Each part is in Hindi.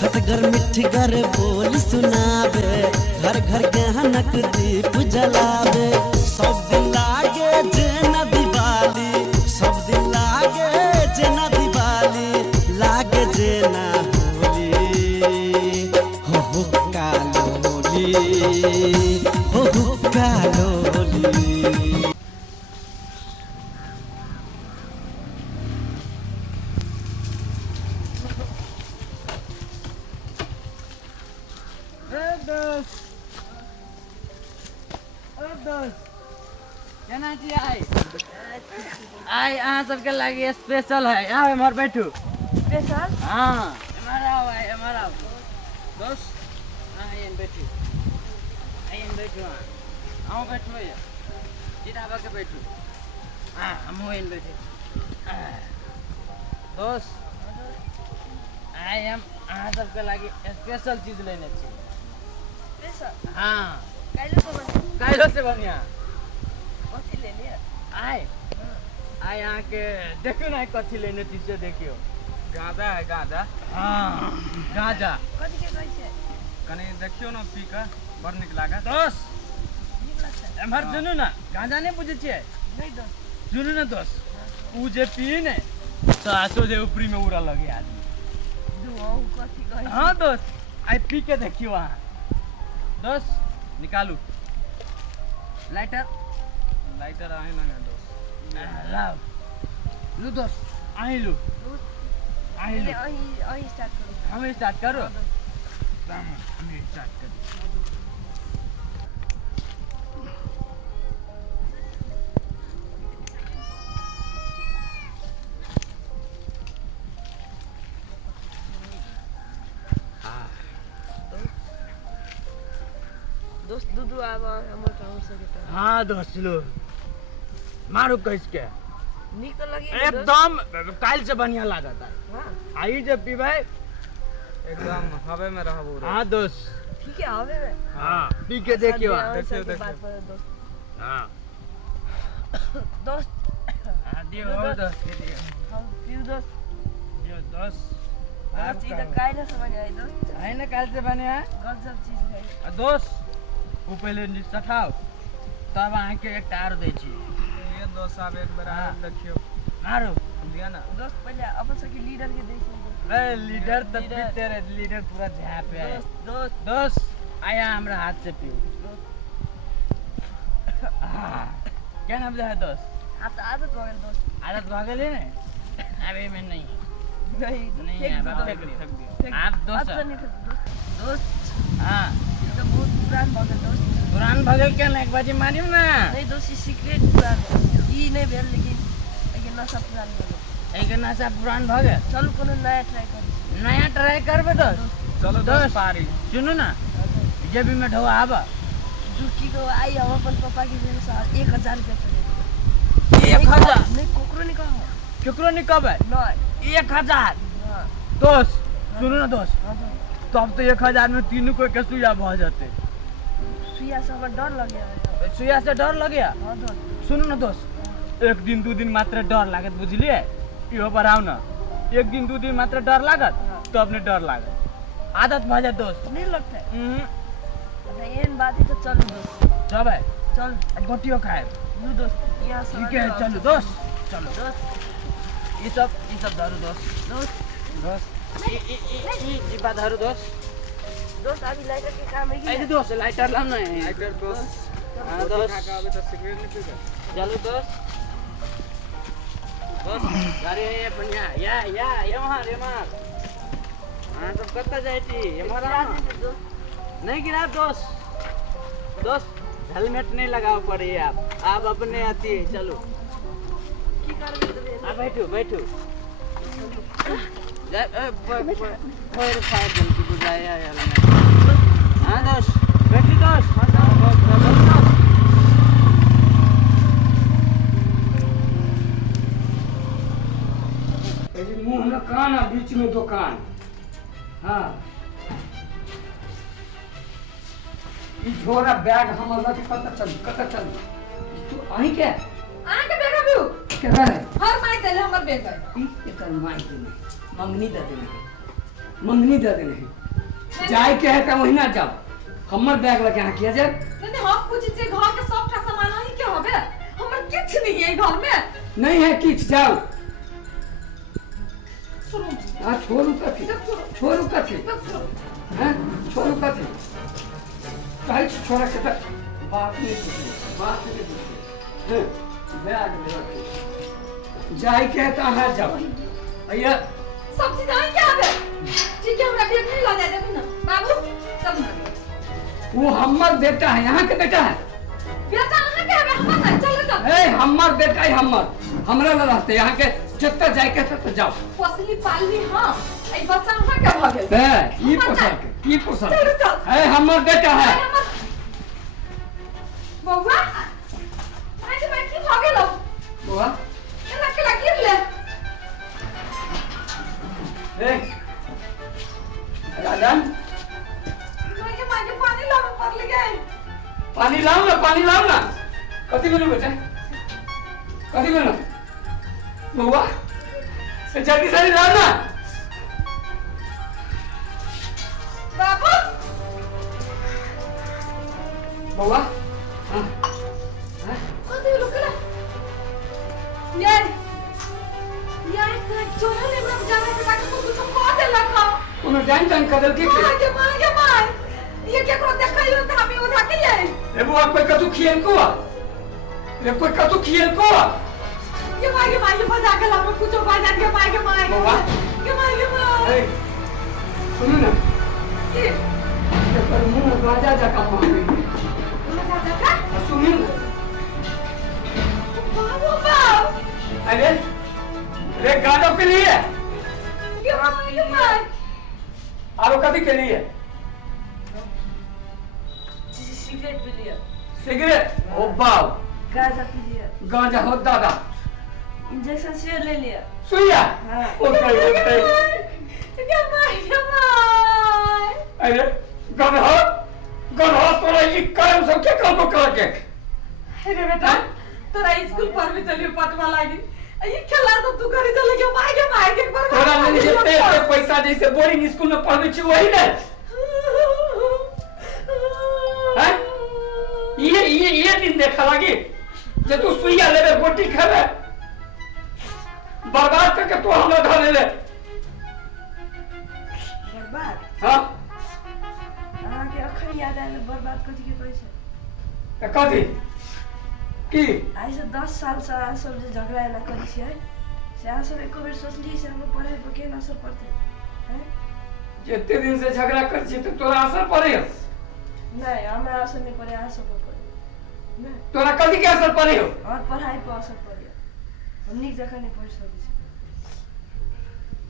खटगर मिठगर बोल सुनावे, घर घर गहनक दीप जलावे। सब दिन लागे जेना दिवाली, सब दिन लागे जेना दिवाली, लागे जेना होली। हो कालोली, हो कालोली। केना जी आई अहाँ सबके लागी स्पेशल है। यहाँ हमार बैठू स्पेशल। हाँ हमारा आओ भाई, हमारा आओ दोस्त। हाँ आइए बैठू, आइए बैठू। हाँ आओ बैठो भैया, सीधा के बैठू। हाँ हम आइए बैठे दोस्त। आई हम अहाँ सबके लागी स्पेशल चीज लेने छी। स्पेशल? हाँ काइलो से बढ़िया। कथी ले लिया? आए आए यहाँ के देखियो ना कथी लेने छी से देखियो। गांजा है गांजा। हाँ गांजा। कथी के कहै छै? कनी देखियो ना पी के बड़ नीक लागत। दोस्त नीक लगतै? एम्हर सुनू ना, गांजा नहीं बुझे छियै? नहीं दोस्त। सुनू ना दोस्त, ऊ जे पी ने तो आसो जे ऊपरी में उड़ा लगे आदमी। दुओ कथी कहै छै? हाँ दोस्त आई पी के देखियो वहाँ। दोस्त निकालू लाइटर। लाइटर आहे ना दोस्त। लाओ लू दोस्त, आई लू आई लू। अही स्टार्ट करू। हम स्टार्ट करो। हम स्टार्ट करो। दोस्त दूधू अब हमर काम सके त। हाँ दोस्त लो मारू कैस के नीक त लगी एकदम काल से बढ़िया लागत है। हां आई जब पीबे एकदम हवे में रहबो रे। हाँ दोस्त ठीक है हवे में। हाँ पी के देखियो। देखियो, देखियो। बात पर दोस्त। हाँ दोस्त हाँ दियो और दोस्त के दियो। हम पियो दोस्त। दियो दोस्त। दोस्त इधर काइले से बने आई दोस्त। है ना काल से बने हैं गजब चीज है। दोस्त वो पहले सठाओ तब अहाँ के एक टार दे छी। ये दोस्त साहब एक बार हाँ। देखियो मारो दिया ना। दोस्त पहले अपन सबके लीडर के देखिए। ए लीडर तब लीडर। पीते रहे, लीडर पूरा झाप है। दोस्त दोस्त दोस्त आया हमरा हाथ से पियो। हाँ क्या नाम है दोस्त? आप तो आदत हो गए दोस्त। आदत भागल है ना अभी में नहीं नहीं है फेंक बाबा, दो फेंक दोस्त। दियो। फेंक आप दो। दोस्त अब तो नहीं फेंक दोस्त। दोस्त हाँ ये तो बहुत पुरान भगल दोस्त। पुरान भगल क्या ना एक बाजी मारियो ना। नहीं दोस्त ये सीक्रेट पुरान है। ये नहीं भेल लेकिन नशा पुरान भगल। एक नशा पुरान भगल चलो कोनो नया ट्राई कर। नया ट्राई करबे दोस्त। चलो दोस्त। दोस्त पारी। सुनो ना ये भी में ढवा आबा दुखी को आई हम अपन पापा के जेल से 1000 रुपया चले। 1000 नहीं कोकरो नहीं कहो। केकरो नहीं कहबे नहीं 1000। हां दोस्त सुनो ना दोस्त हां दोस्त। तब तो 1000 में तीनों कोई के सुइया भ जाते। सुइया से हमरा डर लग गया। सुइया से डर लगे। हां दोस्त। सुनो ना दोस्त एक दिन दो दिन मात्र डर लागत बुझलिए। इहो पर आओ ना एक दिन दो दिन मात्र डर लागत तो अपने डर लागत आदत भ जाए दोस्त। नहीं लगता है। अच्छा ये बात है तो चल दोस्त। जब है चल गोटियो खाए। लू दोस्त यहाँ से ठीक है चलो दोस्त चलो दोस्त ये सब धरो दोस्त। दोस्त दोस्त ये बात धरो दोस्त। दोस्त अभी लाइटर के काम है ऐसे कि दोस्त लाइटर लाम ना लाइटर दोस्त। हाँ रोटी दोस्त खा के अबे तो सिगरेट नहीं पीबे। चलो दोस्त दोस्त गाड़ी है ये बढ़िया या वहाँ रे मार। हाँ सब करता जाए थी ये मारा दोस्त नहीं गिरा दोस्त। दोस्त हेलमेट नहीं लगाओ पड़े आप अपने आती है चलो। की करबे तो हाँ बैठो बैठो फायर फायर जल्दी बुझाया हेलमेट। हाँ दोस्त बैठी दोस्त। मुंह में कान और बीच में दुकान। हाँ ई झोरा बैग हमर लगे कत चल तू आई के आ के बेगा बिउ के करे हर माई देले हमर बेग है ई एकर माई के मंगनी दे देने मंगनी दे देने हैं जाए के है तो वही ना जाओ हमर बैग लेके यहाँ किया जाए नहीं हम पूछे जे घर के सबटा सामान ही के होबे हमर किछ नहीं है घर में नहीं है किछ जाओ सुनो हाँ छोड़ू कथी हैं छोड़ू कथी कहीं छोड़ा के तक बात नहीं पूछे बात नहीं पूछे हैं बैग ले रखे जाए के है तो यहाँ जाओ भैया सब चीज आई क्या है ठीक है हमरा बेग नहीं ला जाए देखो ना बाबू चल ना वो हमर बेटा है यहाँ के बेटा है बेटा कहां के है हमर चल चल ए हमर बेटा है हमरा ला रहते यहाँ के जितना जाए के तो जाओ पोसली पालली हां ए बच्चा कहां के भ गेल ए ई पोसल ए हमर बेटा है बौआ आज मैं की भ गेलो बुआ एना के गिर ले ए राजन मागे पानी ला पर ले गए पानी लाओ ना कथी बोलो बेटा कथी बोलो बुआ से जल्दी से लाओ ना बाबू बुआ हां कथी लुकला ये एक चोरा ले हम जाने के ताकि कुछ खा दे लखा कोनो जान कदल के मार ये के को देखाइयो त हमें उठा के ले ए बुआ कोई कतु खियन को रे कोई कतु खियन को ये मजा के हम कुछ बाजार के मार बुआ के ए सुनो ना ये ये पर मुंह राजा का मार गई मजा का सुनो ना बाबू अरे रे गाड़ों के लिए के मार आरो कभी के लिए सिगरेट पी लिया सिगरेट ओ बाव गांजा पी लिया गांजा हो दादा इंजेक्शन से ले लिया सुइया हाँ। ओके के मार अरे गधा तोरा ये काम सब क्या काम कर के अरे बेटा तोरा स्कूल पर भी चलियो पटवा लागी ये खेला सब तू करे चले के मार के पर तोरा नहीं जेते पैसा जैसे बोर्डिंग स्कूल में पढ़बे छी वही ने हैं ये दिन देखा लगी जे तू सुइया लेबे गोटी खाबे बर्बाद करके तू हमरा घर ले बर्बाद हां अहाँ के अखन याद आयल बर्बाद कथी के कहै छै कथी की आइ से 10 साल से अहाँ सब जे झगड़ा एना करै छियै से अहाँ सब एको बेर सोचलियै से हमर पढ़ाई पर केना असर पड़तै हैं जेते दिन से झगड़ा कर छी तो तोरा असर पड़े नहीं हमरा असर नहीं पड़े अहाँ सब पर पड़े नहीं तोरा कथी के असर पड़े हो और पढ़ाई पर असर पड़े हम नीक जकाँ नहीं पढ़ सकै छी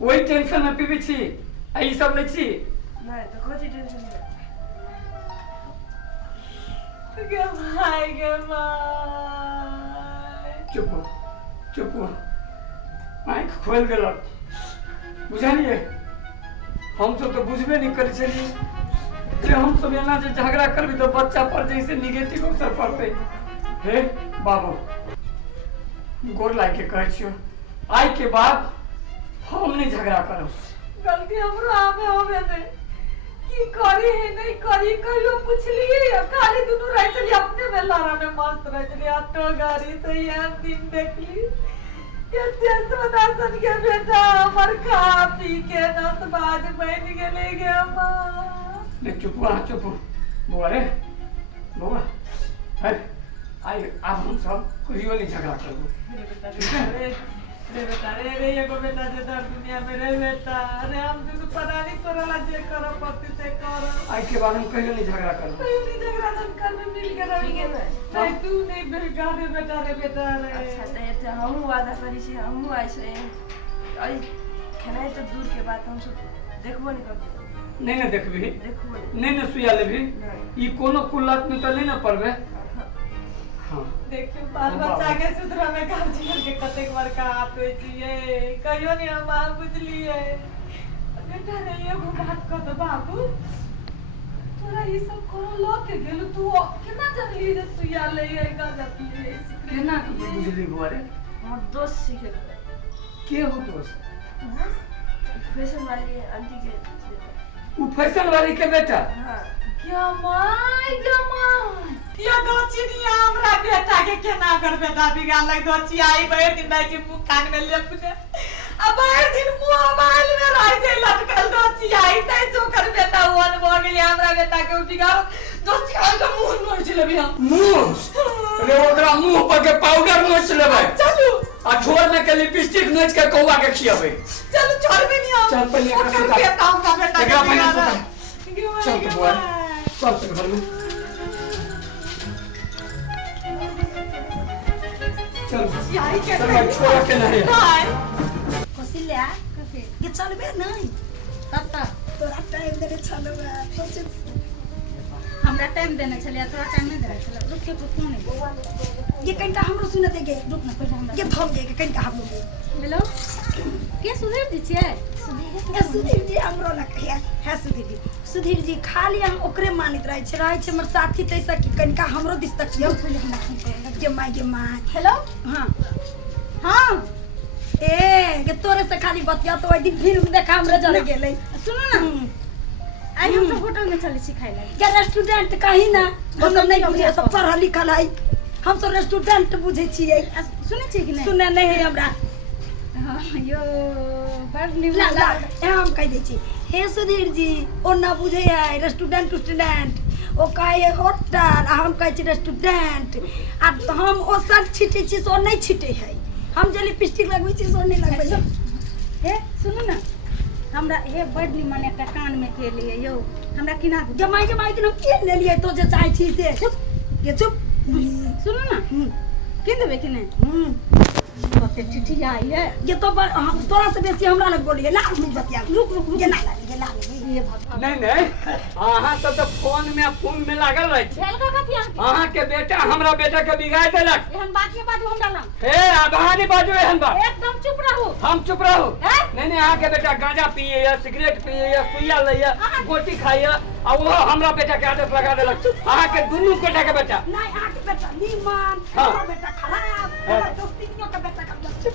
वही टेंशन में पीबे छी आ ई सब ले छी नहीं तो कथी टेंशन है के मार चुप हो आँख खोल देलक बुझलिए हम सब तो बुझबे नहीं करे छलिए जे हम सब एना जे झगड़ा करबी तो बच्चा पर जैसे निगेटिव असर पड़ते हे बाबू गोर लाग के कहै छियो आइ के बाद हम नहीं झगड़ा करब गलती हमरो आमे होबे नहीं की करी है नहीं करी कहियो पूछलिए खाली दुनु रह चली अपने में लारा में मस्त रह चली ऑटो गाड़ी से ये दिन देखली ये देशवदासन के बेटा हमर खा पी के नसबाज बन गेले गे मां ले चुप बुआ रे बुआ है आई अब हम सब कहियो नहीं झगड़ा करबो रे बेटा रे ये को बेटा जे दर दुनिया में रे बेटा अरे हम तो पता नहीं करला जे करो पति से करो आई के बाद हम कहियो नहीं झगड़ा करबो नहीं झगड़ा तो कर में मिल के रह के नहीं तू नहीं बेगा रे बेटा रे अच्छा तो एते हम वादा करी छी हम आइ से आई खेनाइ तो दूर के बात हम सब देखबो नहीं करबो नहीं ना देखबी देखबो नहीं ना सुइया लेबी नहीं ई कोनो कुल्लत में तो नहीं ना पड़बे हां देखियो बाल बच्चा के सुधरा में काम जीवन के कतेक बार का हाथ होई छिए कहियो नहीं हम आ बुझलिए बेटा रे एगो बात कह दो बाबू तोरा ई सब कोनो लोग के गेलु तू केना जानली जे सुइया ले ये गांजा पी ले केना के बुझली बुआ रे हमर दोस्त सीखे के हो दोस्त फैशन वाली आंटी के फैशन वाली के बेटा जमाई ये दोचिनिया हमरा बेटा के केना कर बेटा बिगाड़ दो चियाई भर दिन दाई मुंह कान में लेपने अब भर दिन मुंह मोबाइल में रह जाए लटकल दो चियाई तै जो कर बेटा वन भ गेली हमरा बेटा के बिगाड़ दो चियाई के मुंह नोच लेबी हम मुंह रे ओकरा मुंह पर के पाउडर नोच लेबै चलू आ ठोर में के लिपस्टिक नोच के कौवा के खियाबै चल छोड़बे नहीं हम चल पहले एकरा सुता बेटा का बेटा एकरा पहले बिगाड़ सुता चल तो बुआ चल तो घर में चल चियाई के चल मैं छोड़ के नहीं कौशल्या ये चलबे नहीं कत्ता तोरा टाइम देने चलबे हमरा टाइम देने छलिया तोरा टाइम नहीं देने छलिया रुक के फोन है ये कनिका हमरो सुन देगे रुक ना पहले हमरा ये थम दे के कनिका हमरो हेलो के सुधीर जी छियै ए सुधीर जी हमरो ना कहिया है सुधीर जी खाली हम ओकरे मानित रहे छै हमर साथी तैसा कि कनिका हमरो दिस तक यो के माय हेलो हां हां ए के तोरे से खाली बतिया तो ओइ दिन फिर देखा हमरे जरे गेलै सुनो ना आई हम तो होटल में चले छी खाइ लागि क्या रेस्टोरेंट कहीं ना हम सब नहीं बुझे सब पढ़ल लिखल है हम सब रेस्टोरेंट बुझे छियै सुनै छी कि नहीं सुने नहीं है हमरा हां यो बड़ निमन ला हम कह दै छी हे सुधीर जी ओ ना बुझे है रेस्टोरेंट ओ कहे होटल आ हम कहे छी रेस्टोरेंट आ हम ओ सब छिटे छी सो नहीं छिटे है हम जे लिपस्टिक लगबै छी सो नहीं लगबै हे सुनो ना हमरा हे बड़ निमन एकटा कान में के लिए यो हमरा किना जमाई दिन हम के ले लिए तो जे चाहे छी से चुप ये चुप सुनो ना किन देबे कि नहीं ओते चिट्ठी आई है ये तो तोरा से बेसी हमरा लग बोलिए ला हम बतिया रुक ये ना ला ये भगवान नहीं अहाँ सब तो फोन में लागल रहे छी झलका कथिया अहाँ के बेटा हमरा बेटा के बिगाड़ देलक एहन बात के बाजू हमरा लंग हे आधानी बाजू एहन बात एकदम चुप रहू हम चुप रहू हैं? नहीं अहाँ के बेटा गांजा पिए या सिगरेट पिए या सुइया लइया गोटी खाइए आ वो हमरा बेटा के आदत लगा देलक अहाँ के दुनू बेटा के बेटा नहीं आके बेटा नीमान हाँ। हमर बेटा खराब हमर दोस्तियों के बेटा का चुप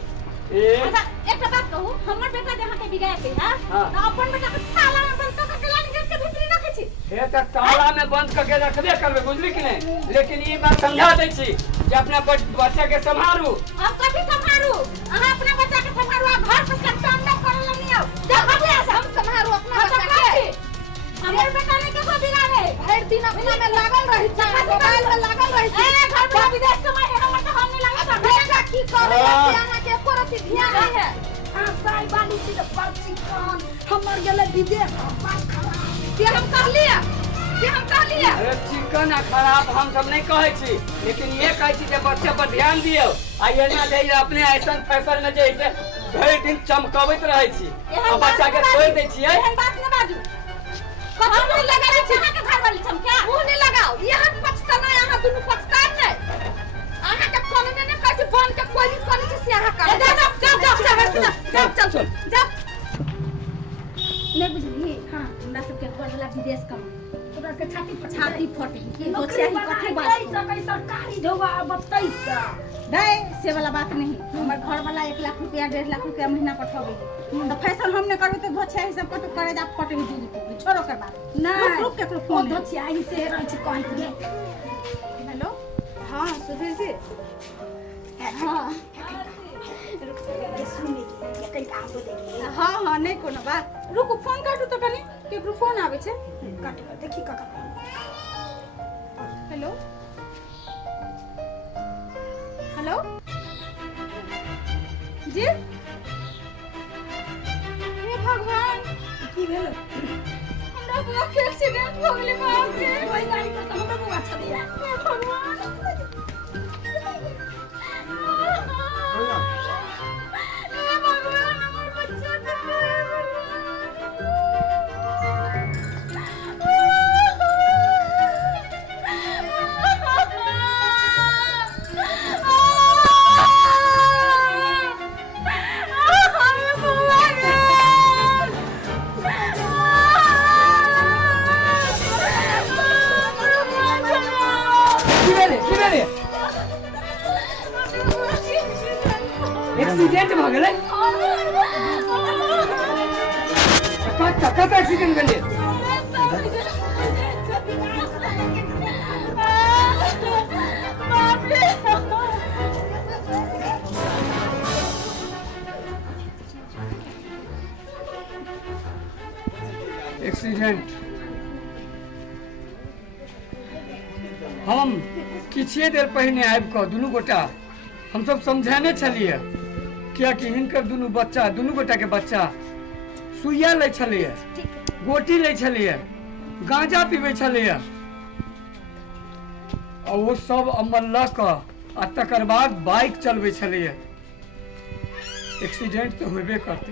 ए अच्छा एकटा बात कहू हमर बेटा जे अहाँ के बिगाड़ के है हाँ। तो अपन बेटा के ताला में बंद कर के लाइन गेट के भीतर रखे छी हे त ताला में बंद करके रखबे करबे बुझली कि नहीं लेकिन ये बात समझा दै छी कि अपना बच्चा के संभालू अब कथि संभारू अहाँ अपना बच्चा के संभारू आ घर पर सब काम न करल नहीं आओ जा भागे ऐसे हम संभारू अपना बच्चा के हमर बेटा ने कैसे बिगाड़े भर दिन अपना में लागल रही छै मोबाइल में लागल रही छै ए घर में विदेश कमाई है हमर तो हम नहीं लागल छै बेटा की करे अहाँ के परति ध्यान नहीं है हां साई वाली चीज पर्ची कान हमर गेले विदेश बात खराब ये हम कर लिया अरे चिकन आ खराब हम सब नहीं कहे छी लेकिन ये कहे छी कि बच्चे पर ध्यान दियो आ ये ना दे अपने ऐसा फैशन में जैसे भर दिन चमकावत रहे छी आ बच्चा के छोड़ दे छी एहन बात न बाजू कथि नहीं लगा रे छका के घर वाली चमका मुंह नहीं लगाओ यहां पछताना यहां दुनु पछतान नहीं अहाँ के कोनो ने कह छी बन के कोई कोनी से यहां कर चल नहीं बुझली हां हमरा सब के घर वाला विदेश कमा तोरा के छाती फटे की दोछिया ही कथि बात सकै सरकारी ढोबा बतैसा नहीं से वाला बात नहीं हमर घर वाला 1 लाख रुपया 1.5 लाख रुपया महीना पठावे तो फैशन हम ने करबे तो धोछिया ही सब कतो करे जा फटे भी दूध छोड़ो कर बात नहीं रुक केकरो फोन तो चाही से रहै छै कहि के हेलो हां सुधीर जी हां ये सुने ये कहीं काम तो देखिए हाँ नहीं कोनो बात रुक फोन काटू तो कनी केकरो फोन आवे छे काट देखी काका हेलो हेलो जी हे भगवान की भेल हमरा बुआ के एक्सीडेंट हो गेले बाप रे कोई गाड़ी को तो हमरा बुआ अच्छा दिया हे भगवान हे भगवान हमर बच्चा के एक्सीडेंट भ गेलै कत एक्सीडेंट भेलै एक्सीडेंट हम किछे देर पहिने आबि कऽ दुनू गोटा हमसब समझाने छलिए कियाकि हिनकर दुनू गोटा के बच्चा सुइया लै छलैए, गोटी लै छलैए, गांजा पीबै छलैए आ वो सब अमल लऽ कऽ आ तकर बाद बाइक चलबै छलैए। एक्सीडेंट तो होबे करते।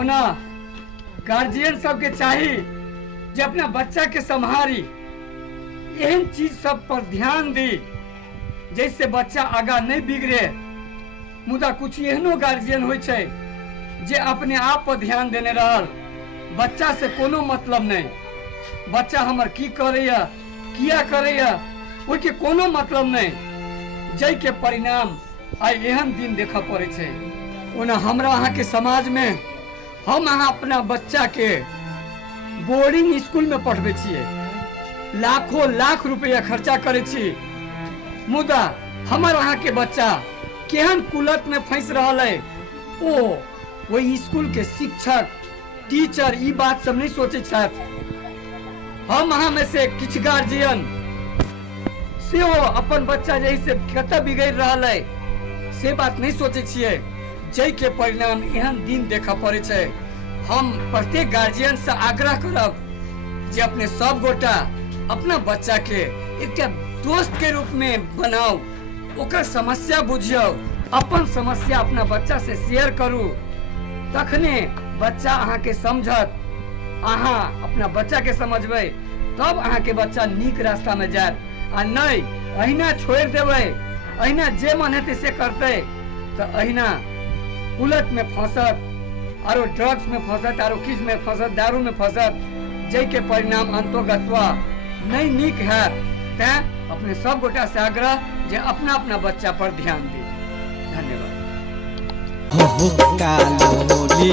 ओना गार्जियन सबके चाही जे अपना बच्चा के संभारी, एहन चीज सब पर ध्यान दी जैसे बच्चा आगा नहीं बिगड़े। मुदा कुछ एहनो गार्जियन होइ छै जे अपने आप पर ध्यान देने रहल, बच्चा से कोनो मतलब नहीं, बच्चा हमर की करैया किया करैया ओके कोनो मतलब नहीं, जै के परिणाम आइ एहन दिन देखा पड़े छै। ओना हमरा अहाँ के समाज में हम अहाँ अपना बच्चा के बोर्डिंग स्कूल में पढ़बै छियै, लाखों लाख रुपया खर्चा करे छी, मुदा हमर अहाँ के बच्चा केहन कुलत में फंस रहल है। ओ वही स्कूल के शिक्षक टीचर ई बात सब नहीं सोचे छथि। हम अहाँ में से किछ गार्जियन से अपन बच्चा जैसे कतऽ बिगड़ रहल है से बात नहीं सोचे छियै, जै के परिणाम एहन दिन देखा पड़े छै। हम प्रत्येक गार्जियन से आग्रह करब जे अपने सब गोटा अपना बच्चा के एक दोस्त के रूप में बनाओ, ओकर समस्या बुझियो, अपन समस्या अपना बच्चा से शेयर करू, तखने बच्चा अहाँ के समझत, अहाँ अपना बच्चा के समझबै तब अहाँ के बच्चा नीक रास्ता में जायत। आ नहीं अहिना छोड़ देबै, अहिना जे मन हेतै से करतै तो अहिना उलट में फंसत, आरो ड्रग्स में फंसत, आरो किस में फंसत, दारू में फंसत, जै के परिणाम अंतोगत्वा नहीं नीक है। तैं अपने सब गोटा से आग्रह जे अपना अपना बच्चा पर ध्यान दी। धन्यवाद। हो कालोली